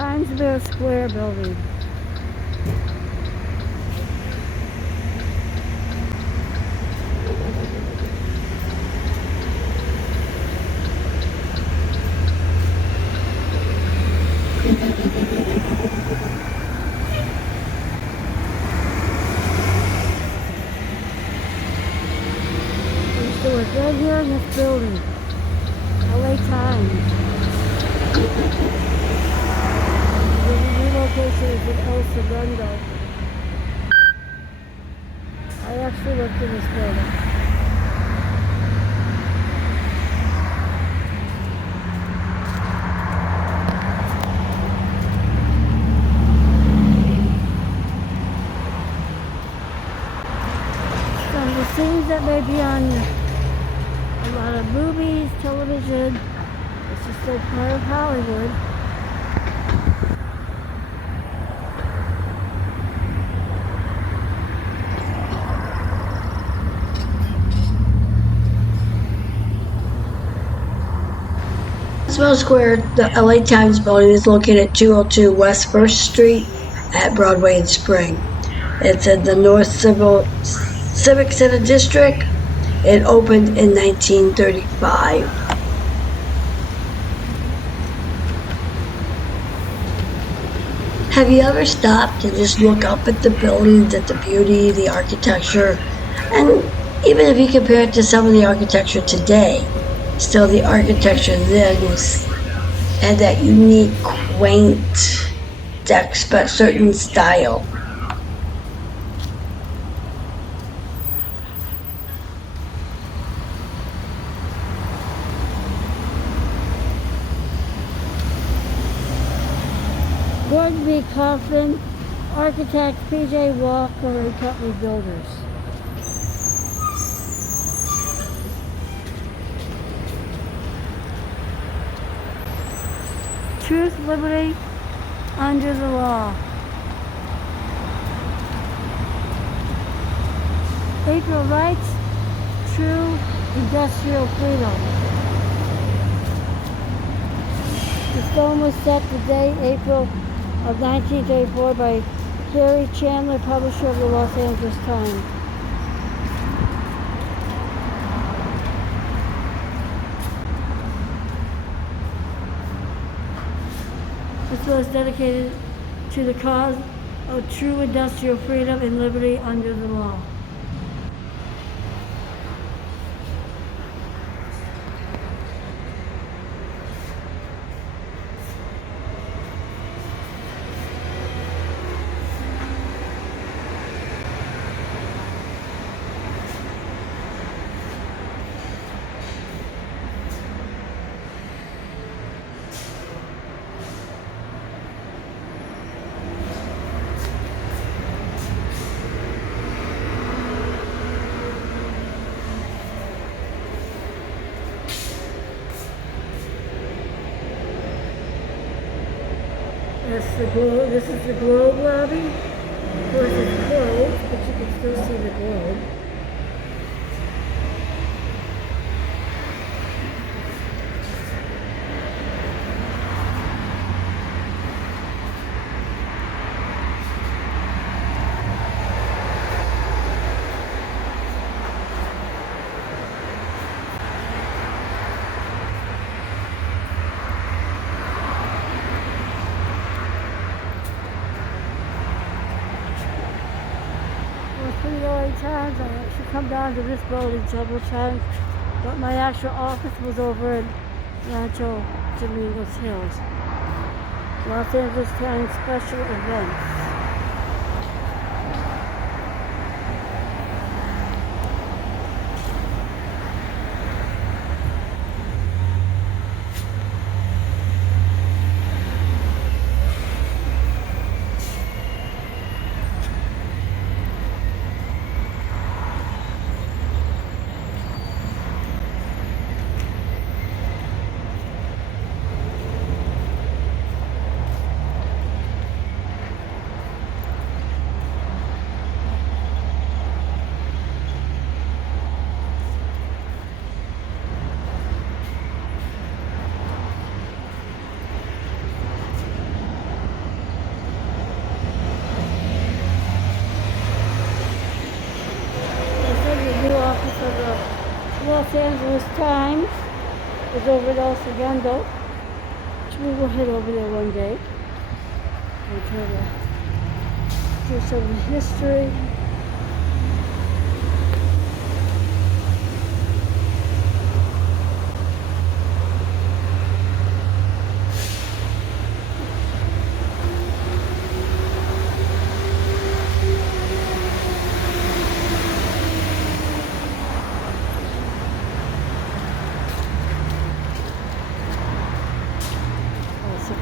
Timesville Square building. I used to work right here in this building. LA Times. The relocation is in El Segundo. I actually worked in this building. Some of the scenes that may be on a lot of movies, television, it's just a part of Hollywood. Timesville Square, the LA Times building, is located at 202 West 1st Street at Broadway and Spring. It's in the North Civic Center District. It opened in 1935. Have you ever stopped and just look up at the buildings, at the beauty, the architecture? And even if you compare it to some of the architecture today, still the architecture then had that unique, quaint, certain style. Gordon B. Kaufman, architect P.J. Walker and Company Builders. Truth, liberty, under the law. April rights, true industrial freedom. The film was set today, April of 1934, by Barry Chandler, publisher of the Los Angeles Times. This was dedicated to the cause of true industrial freedom and liberty under the law. This is the Globe lobby. Of course it's closed, but you can still see the Globe. Pretty early times. I actually come down to this building several times, but my actual office was over in Rancho Domingos Hills. Los Angeles Times special events. Los Angeles Times is over at El Segundo, which we will head over there one day and try to do some history.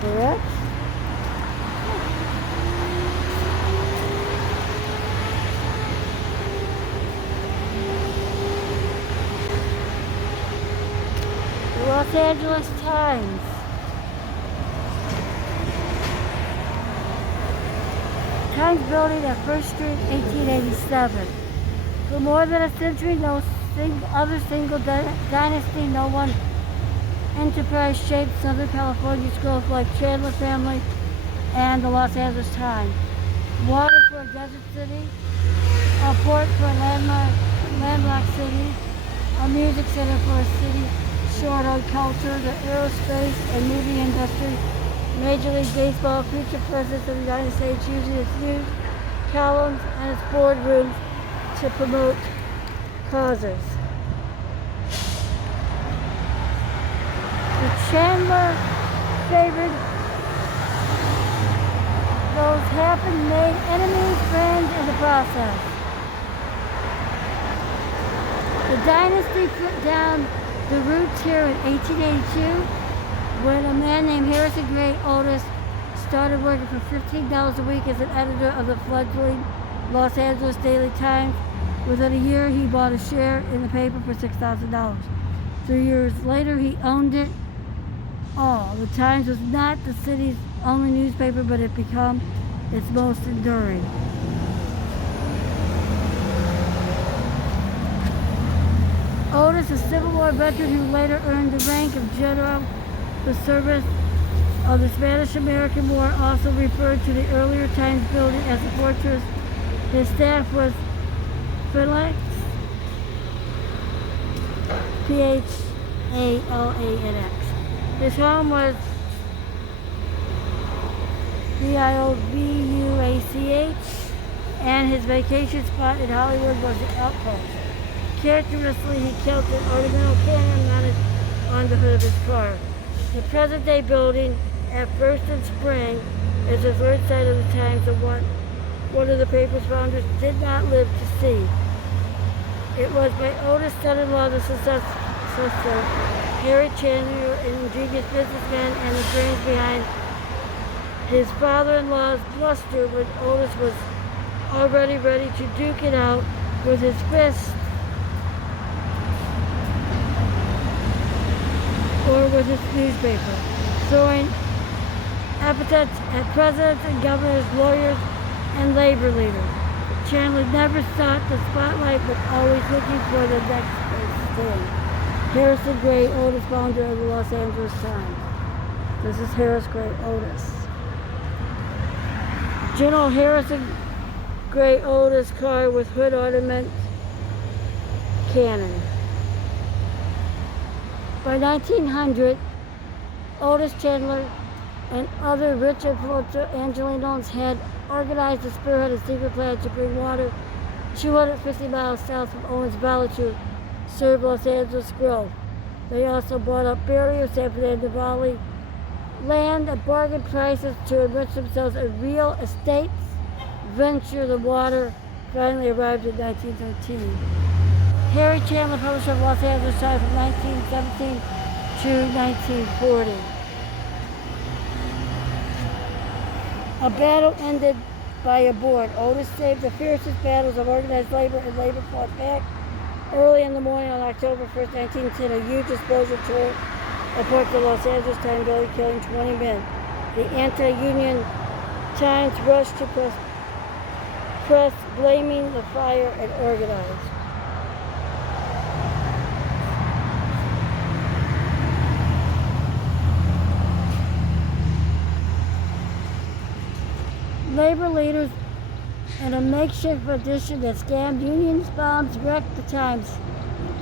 Correct. The Los Angeles Times. Times building at First Street, 1887. For more than a century, no other single dynasty, no one enterprise shaped Southern California's growth like Chandler family and the Los Angeles Times. Water for a desert city, a port for a landlocked city, a music center for a city short on culture, the aerospace and movie industry, Major League Baseball, future presidents of the United States using its news columns and its boardrooms to promote causes. Chandler favored those happened made enemies, friends in the process. The dynasty put down the roots here in 1882 when a man named Harrison Gray Otis started working for $15 a week as an editor of the fledgling Los Angeles Daily Times. Within a year, he bought a share in the paper for $6,000. 3 years later, he owned it all. The Times was not the city's only newspaper, but it became its most enduring. Otis, a Civil War veteran who later earned the rank of general for service of the Spanish-American War, also referred to the earlier Times building as a fortress. His staff was Phalanx, P-H-A-L-A-N-X. His home was Biovach, and his vacation spot in Hollywood was the Outpost. Characteristically, he kept an ornamental cannon mounted on the hood of his car. The present-day building at First and Spring is the third site of the Times of one of the paper's founders did not live to see. It was by Otis' son-in-law, the successor, Harry Chandler, an ingenious businessman, and the brains behind his father-in-law's bluster when Otis was already ready to duke it out with his fist or with his newspaper, throwing epithets at presidents and governors, lawyers, and labor leaders. Chandler never sought the spotlight, but always looking for the next best thing. Harrison Gray Otis, founder of the Los Angeles Times. This is Harris Gray Otis. General Harrison Gray Otis car with hood ornament cannon. By 1900, Otis, Chandler, and other rich influential Angelenos had organized a spearheaded secret plan to bring water 250 miles south from Owens Valley to serve Los Angeles growth. They also bought up barriers San Fernando Valley land at bargain prices to enrich themselves in real estates venture. The water finally arrived in 1913. Harry Chandler, publisher of Los Angeles Times from 1917 to 1940. A battle ended by a board. Otis saved the fiercest battles of organized labor, and labor fought back. Early in the morning on October 1st, 1910, a huge explosion tore apart the Los Angeles Times building, killing 20 men. The anti-union Times rushed to press blaming the fire and organized. Labor leaders in a makeshift edition that scammed unions, bombs, wrecked the Times.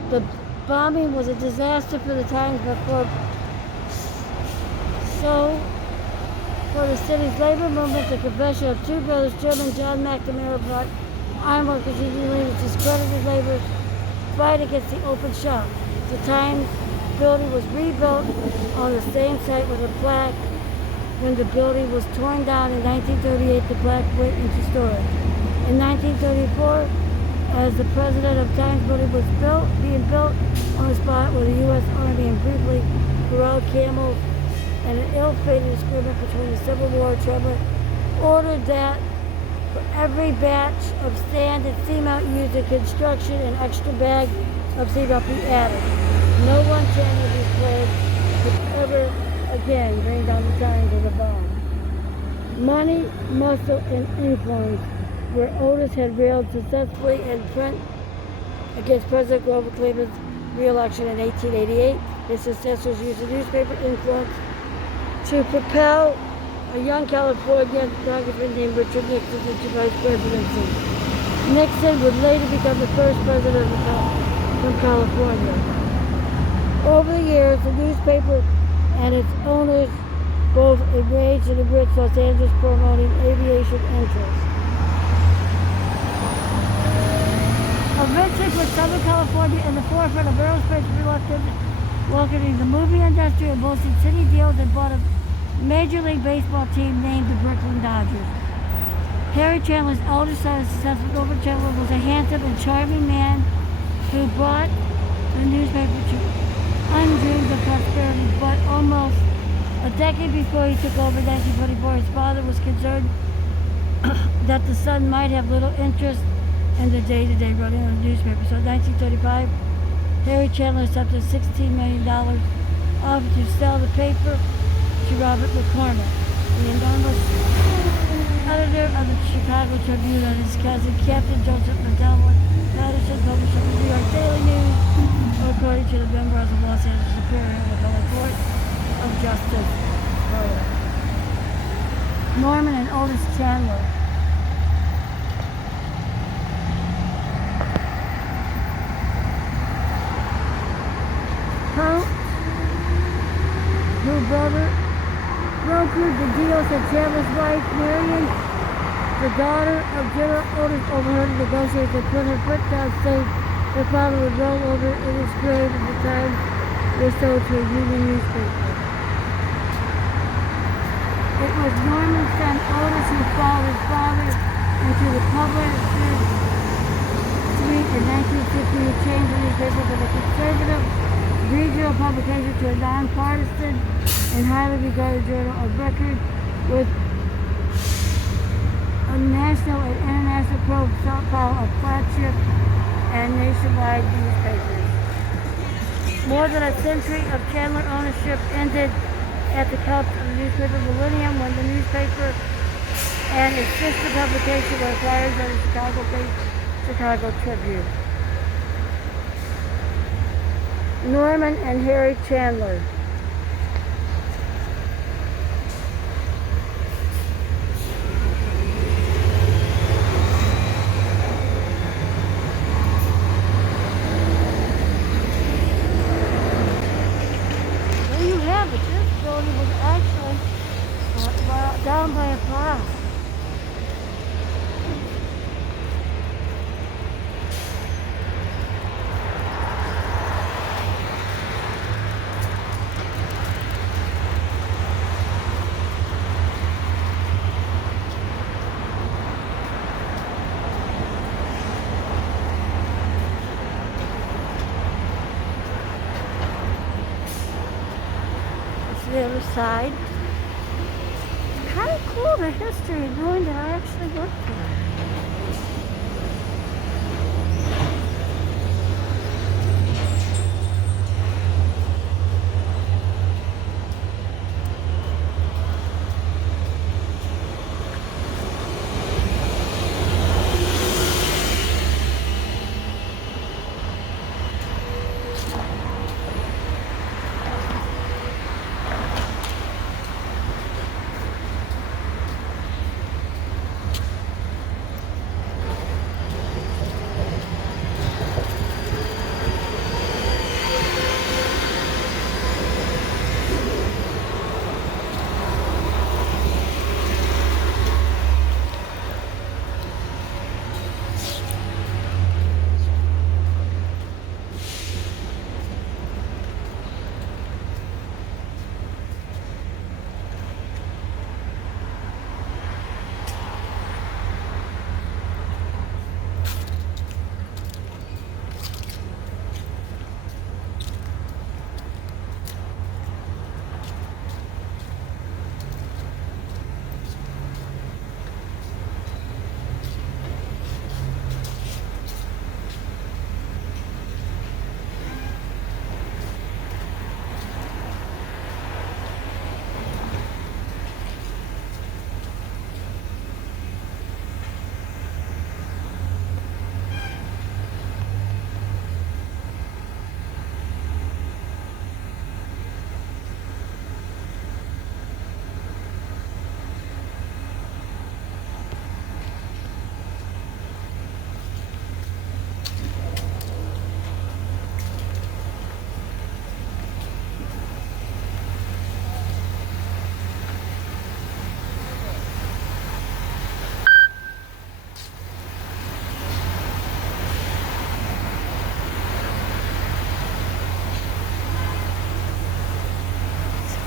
The bombing was a disaster for the Times, but so for the city's labor movement, the confession of two brothers, Jim and John McNamara, brought ironworkers union leaders discredited labor's fight against the open shop. The Times building was rebuilt on the same site with a plaque. When the building was torn down in 1938, the plaque went into storage. In 1934, as the president of Times building was being built on the spot where the U.S. Army and briefly corralled camels and an ill-fated disagreement between the Civil War, Trevor ordered that for every batch of sand and cement used in construction, an extra bag of cement be added. No one channel these plagues could ever again bring down the Times of the bomb. Money, muscle, and influence, where Otis had railed successfully in print against President Grover Cleveland's re-election in 1888. His successors used the newspaper influence to propel a young California congressman named Richard Nixon into vice presidency. Nixon would later become the first president from California. Over the years, the newspaper and its owners both enraged and enriched Los Angeles, promoting aviation interests. Eventually put Southern California in the forefront of aerospace reluctance, welcoming the movie industry and boasting city deals, and bought a Major League Baseball team named the Brooklyn Dodgers. Harry Chandler's eldest son, successful Grover Chandler, was a handsome and charming man who brought the newspaper to undreamed of prosperity, but almost a decade before he took over in 1924, his father was concerned that the son might have little interest in the day-to-day running of the newspaper. So in 1935, Harry Chandler accepted $16 million offer to sell the paper to Robert McCormick, the enormous editor of the Chicago Tribune, and his cousin Captain Joseph McDowell Patterson, publisher of the New York Daily News, according to the members of Los Angeles Superior Appellate Court of Justice. Norman and Otis Chandler. Who brother brokered the deal, said Chandler's wife, Marion, the daughter of General Otis, overheard the negotiations and put her foot down, saying her father would roll over in his grave at the time they sold to a union newspaper. It was Norman's son Otis who followed his father into the public suite in 1950, who changed the newspaper from a conservative regional publication to a nonpartisan and highly regarded journal of record with a national and international profile of flagship and nationwide newspapers. More than a century of Chandler ownership ended at the cusp of the newspaper millennium when the newspaper and its sister publication were acquired by the Chicago-based Chicago Tribune. Norman and Harry Chandler. There you have it. This building was actually down by a plow. The other side. It's kind of cool, the history of knowing that I actually worked there.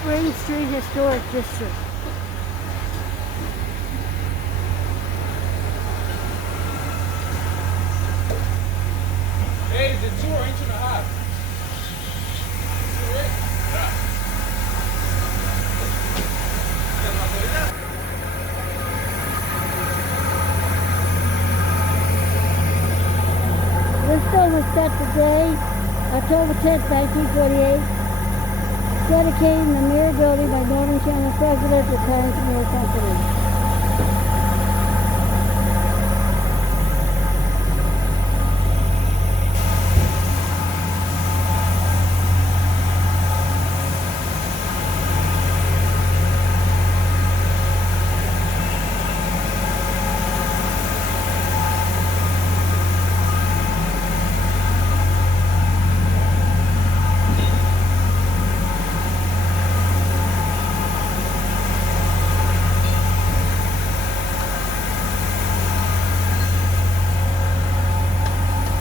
Spring Street Historic District. Hey, the 2 or 1.5 inch? This film was set today, October 10th, 1948, dedicating the Mirror Building by Northern Channel President of the Times Mirror Company.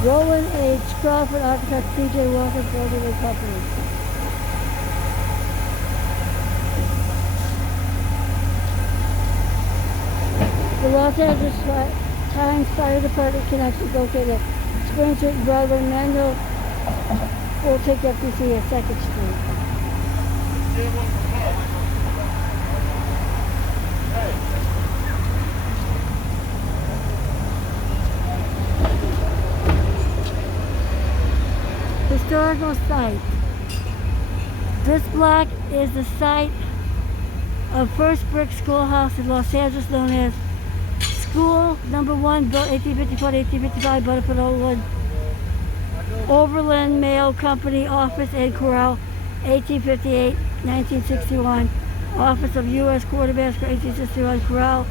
Roland H. Crawford, architect C.J. Walker, Building and Company. The Los Angeles Times Fire Department connection located at Spring Street, Broadway, Manuel will take FTC at 2nd Street. Historical site. This block is the site of first brick schoolhouse in Los Angeles known as School Number 1, built 1854-1855, Butterfield Overland, Overland Mail Company Office and Corral, 1858-1961, Office of U.S. Quartermaster, 1861, Corral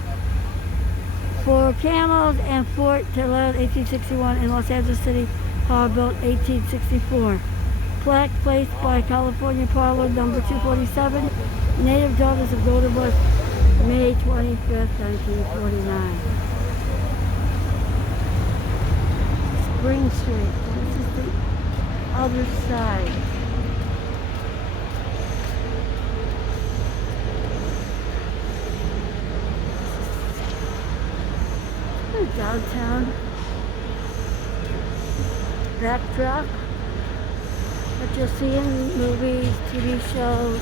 for Camels and Fort Taylor, 1861, in Los Angeles City Hall, built 1864. Plaque placed by California Parlor number 247, Native Daughters of Golden Bush, May 25th, 1949. Spring Street. This is the other side. Downtown backdrop that you'll see in movies, TV shows,